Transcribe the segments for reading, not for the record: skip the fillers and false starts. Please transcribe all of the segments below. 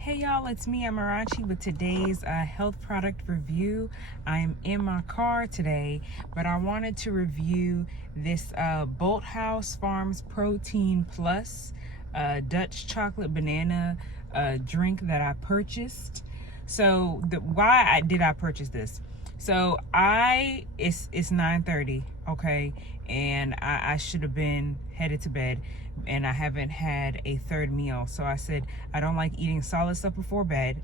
Hey y'all, it's me, Amarachi, with today's health product review. I am in my car today, but I wanted to review this Bolthouse Farms Protein Plus Dutch chocolate banana drink that I purchased. So why did I purchase this? So it's 9:30, okay, and I should have been headed to bed, and I haven't had a third meal. So I said I don't like eating solid stuff before bed.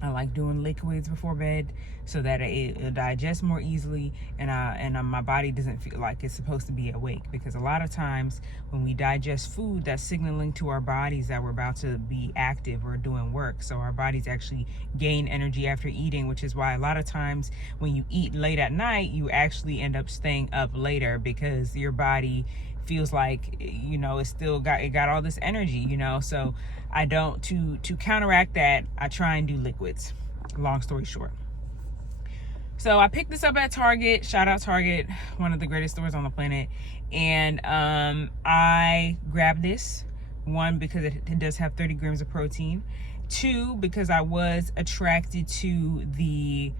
I like doing liquids before bed so that it digests more easily, and my body doesn't feel like it's supposed to be awake, because a lot of times when we digest food, that's signaling to our bodies that we're about to be active or doing work. So our bodies actually gain energy after eating, which is why a lot of times when you eat late at night, you actually end up staying up later because your body feels like, it got all this energy, so I don't, to counteract that, I try and do liquids, long story short. So I picked this up at Target. Shout out Target, one of the greatest stores on the planet. And I grabbed this, one, because it does have 30 grams of protein. Two, because I was attracted to the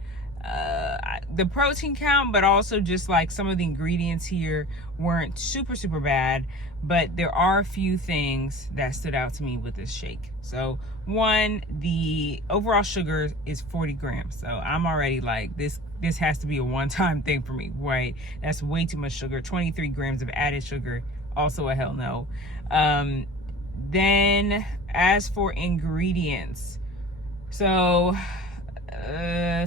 protein count, but also just like some of the ingredients here weren't super bad, but there are a few things that stood out to me with this shake. So one, the overall sugar is 40 grams. So I'm already like, this has to be a one-time thing for me, right? That's way too much sugar. 23 grams of added sugar, also a hell no. Then as for ingredients, so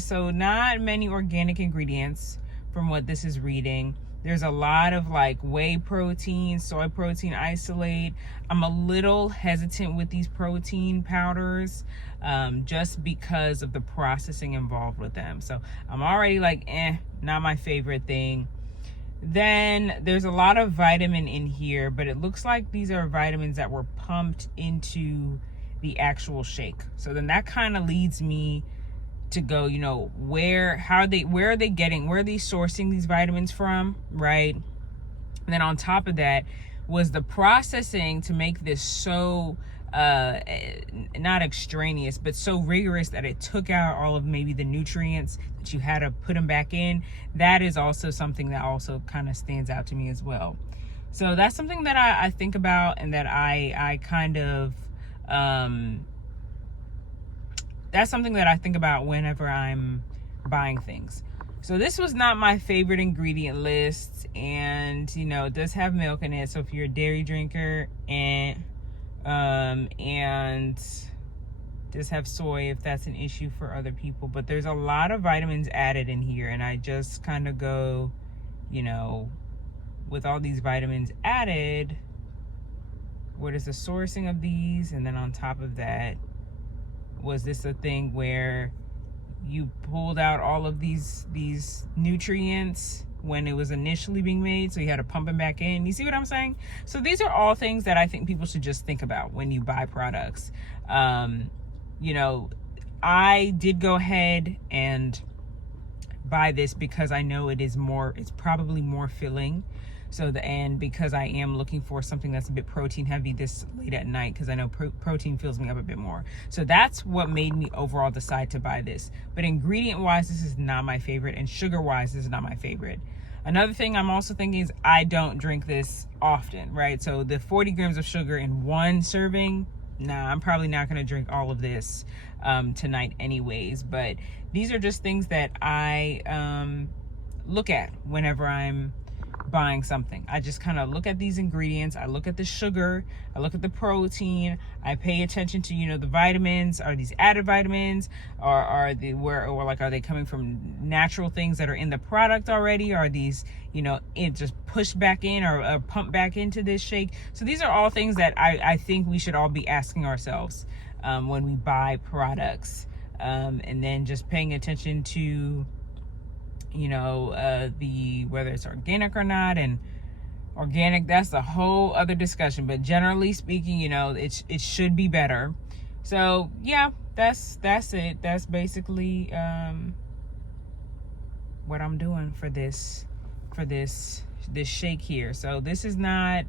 not many organic ingredients from what this is reading. There's a lot of like whey protein, soy protein isolate. I'm a little hesitant with these protein powders just because of the processing involved with them. So I'm already like, not my favorite thing. Then there's a lot of vitamin in here, but it looks like these are vitamins that were pumped into the actual shake. So then that kind of leads me to go, where are they sourcing these vitamins from, right? And then on top of that was the processing to make this so not extraneous, but so rigorous that it took out all of maybe the nutrients that you had to put them back in. That is also something that also kind of stands out to me as well. So that's something that I think about, and that I kind of that's something that I think about whenever I'm buying things. So this was not my favorite ingredient list, and it does have milk in it. So if you're a dairy drinker, and does have soy if that's an issue for other people. But there's a lot of vitamins added in here, and I just kind of go, with all these vitamins added, what is the sourcing of these? And then on top of that, was this a thing where you pulled out all of these nutrients when it was initially being made, so you had to pump them back in? You see what I'm saying? So these are all things that I think people should just think about when you buy products. I did go ahead and buy this because I know it's probably more filling. And because I am looking for something that's a bit protein heavy this late at night, because I know protein fills me up a bit more. So that's what made me overall decide to buy this. But ingredient wise, this is not my favorite, and sugar wise, this is not my favorite. Another thing I'm also thinking is I don't drink this often, right? So the 40 grams of sugar in one serving, nah, I'm probably not going to drink all of this tonight anyways. But these are just things that I look at whenever I'm buying something. I just kind of look at these ingredients. I look at the sugar, I look at the protein, I pay attention to the vitamins. Are these added vitamins, or are they coming from natural things that are in the product already? Are these it just pushed back in or pumped back into this shake? So these are all things that I think we should all be asking ourselves when we buy products, and then just paying attention to whether it's organic or not. And organic, that's a whole other discussion, but generally speaking, it should be better. So yeah, that's it. That's basically what I'm doing for this shake here. So this is not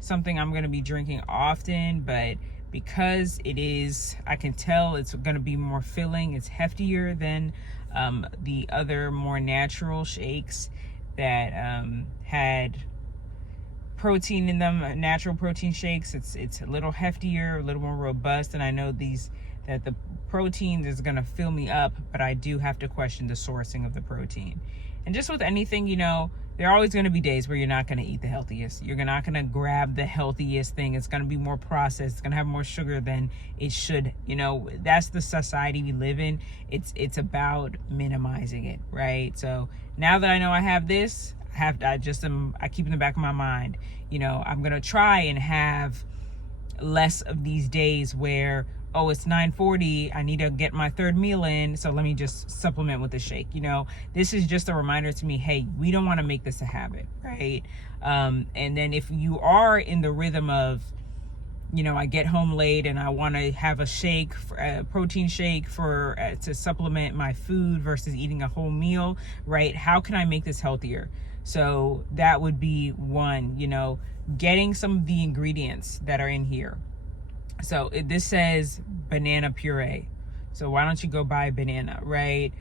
something I'm going to be drinking often, but because it is, I can tell it's going to be more filling. It's heftier than the other more natural shakes that had protein in them, natural protein shakes. It's a little heftier, a little more robust, and I know that the protein is going to fill me up, but I do have to question the sourcing of the protein. And just with anything, you know, there are always going to be days where you're not going to eat the healthiest. You're not going to grab the healthiest thing. It's going to be more processed. It's going to have more sugar than it should. You know, that's the society we live in. It's about minimizing it, right? So now that I know I have this, I keep in the back of my mind, you know, I'm going to try and have less of these days where, oh, it's 9:40, I need to get my third meal in, so let me just supplement with a shake. You know, this is just a reminder to me, hey, we don't want to make this a habit, right? And then if you are in the rhythm of, you know, I get home late and I want to have a shake, a protein shake to supplement my food versus eating a whole meal, right? How can I make this healthier? So that would be one, you know, getting some of the ingredients that are in here. So this says banana puree. So why don't you go buy a banana, right?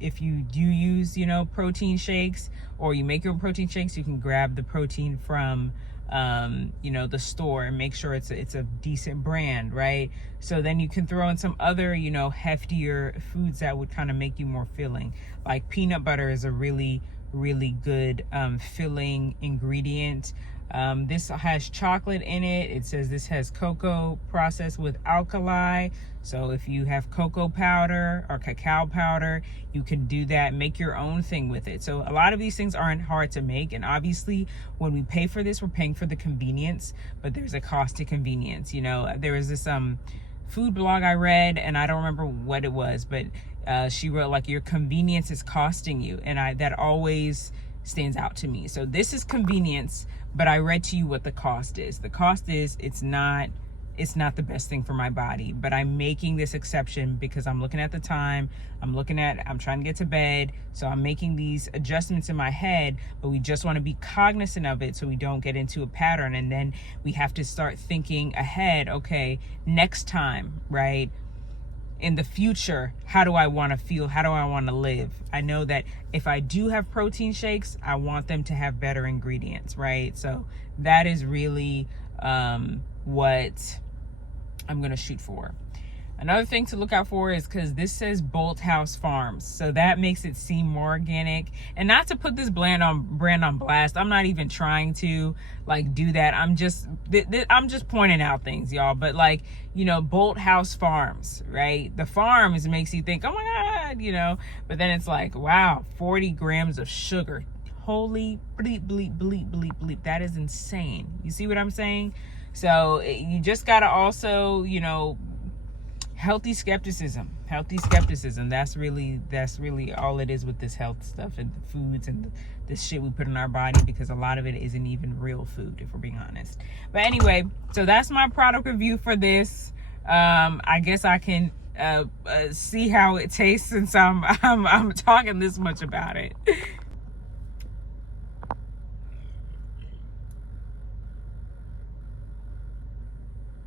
If you do use, you know, protein shakes, or you make your own protein shakes, you can grab the protein from, you know, the store and make sure it's a decent brand, right? So then you can throw in some other, you know, heftier foods that would kind of make you more filling. Like peanut butter is a really, really good filling ingredient. This has chocolate in it. It says this has cocoa processed with alkali. So if you have cocoa powder or cacao powder, you can do that, make your own thing with it. So a lot of these things aren't hard to make. And obviously when we pay for this, we're paying for the convenience, but there's a cost to convenience. You know, there was this food blog I read, and I don't remember what it was, but she wrote like, your convenience is costing you. And that always stands out to me. So this is convenience, but I read to you what the cost is. The cost is it's not the best thing for my body, but I'm making this exception because I'm looking at the time, I'm trying to get to bed. So I'm making these adjustments in my head, but we just want to be cognizant of it so we don't get into a pattern. And then we have to start thinking ahead. Okay, next time, right? In the future, how do I want to feel? How do I want to live? I know that if I do have protein shakes, I want them to have better ingredients, right? So that is really what I'm going to shoot for. Another thing to look out for is because this says Bolthouse Farms. So that makes it seem more organic. And not to put this brand on blast. I'm not even trying to like do that. I'm just pointing out things, y'all. But like, you know, Bolthouse Farms, right? The farms makes you think, oh my God, you know. But then it's like, wow, 40 grams of sugar. Holy bleep, bleep, bleep, bleep, bleep. That is insane. You see what I'm saying? So you just got to also, you know, healthy skepticism. That's really all it is with this health stuff and the foods and this shit we put in our body, because a lot of it isn't even real food, if we're being honest. But anyway, so that's my product review for this. I guess I can see how it tastes since I'm talking this much about it.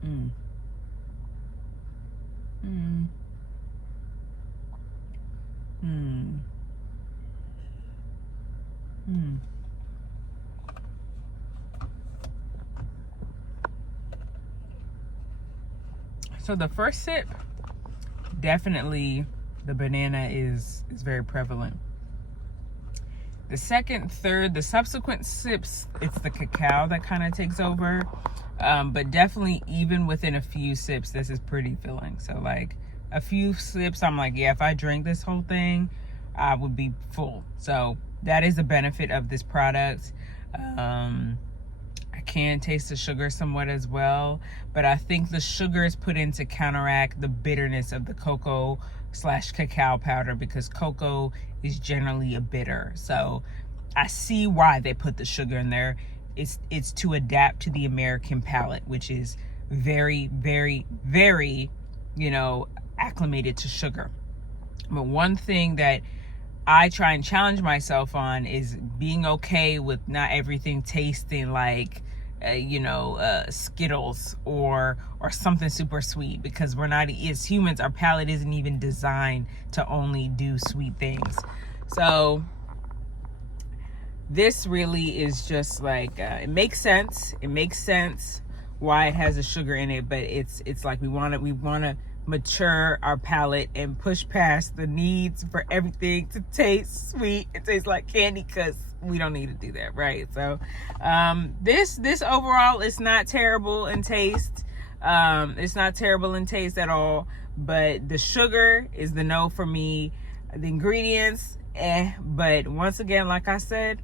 Mm. Mm. Mm. Mm. So the first sip, definitely the banana is very prevalent. The second, third, the subsequent sips, it's the cacao that kind of takes over. But definitely even within a few sips, this is pretty filling. So like a few sips, I'm like, yeah, if I drank this whole thing, I would be full. So that is the benefit of this product. I can taste the sugar somewhat as well, but I think the sugar is put in to counteract the bitterness of the cocoa / cacao powder, because cocoa is generally a bitter. So I see why they put the sugar in there. It's to adapt to the American palate, which is very, very, very, you know, acclimated to sugar. But one thing that I try and challenge myself on is being okay with not everything tasting like Skittles or something super sweet, because we're not, as humans, our palate isn't even designed to only do sweet things. So this really is just like, it makes sense. It makes sense why it has the sugar in it, but it's like we want to mature our palate and push past the needs for everything to taste sweet. It tastes like candy, because we don't need to do that, right? So this overall is not terrible in taste. It's not terrible in taste at all, but the sugar is the no for me. The ingredients, but once again, like I said,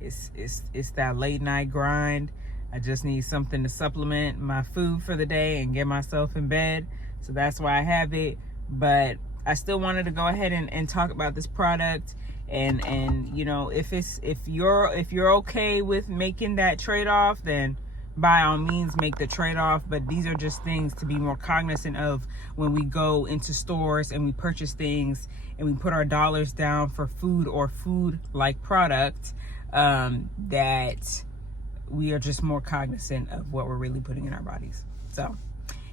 it's that late night grind. I just need something to supplement my food for the day and get myself in bed. So that's why I have it. But I still wanted to go ahead and talk about this product. And if you're okay with making that trade-off, then by all means make the trade-off. But these are just things to be more cognizant of when we go into stores and we purchase things and we put our dollars down for food or food-like products, that we are just more cognizant of what we're really putting in our bodies. So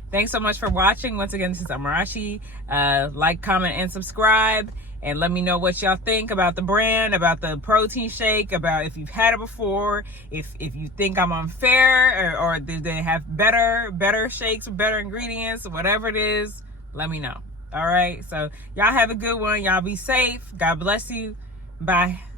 thanks so much for watching. Once again, this is Amarachi. Like, comment, and subscribe. And let me know what y'all think about the brand, about the protein shake, about if you've had it before, if you think I'm unfair, or do they have better shakes with better ingredients, whatever it is, let me know. All right. So y'all have a good one. Y'all be safe. God bless you. Bye.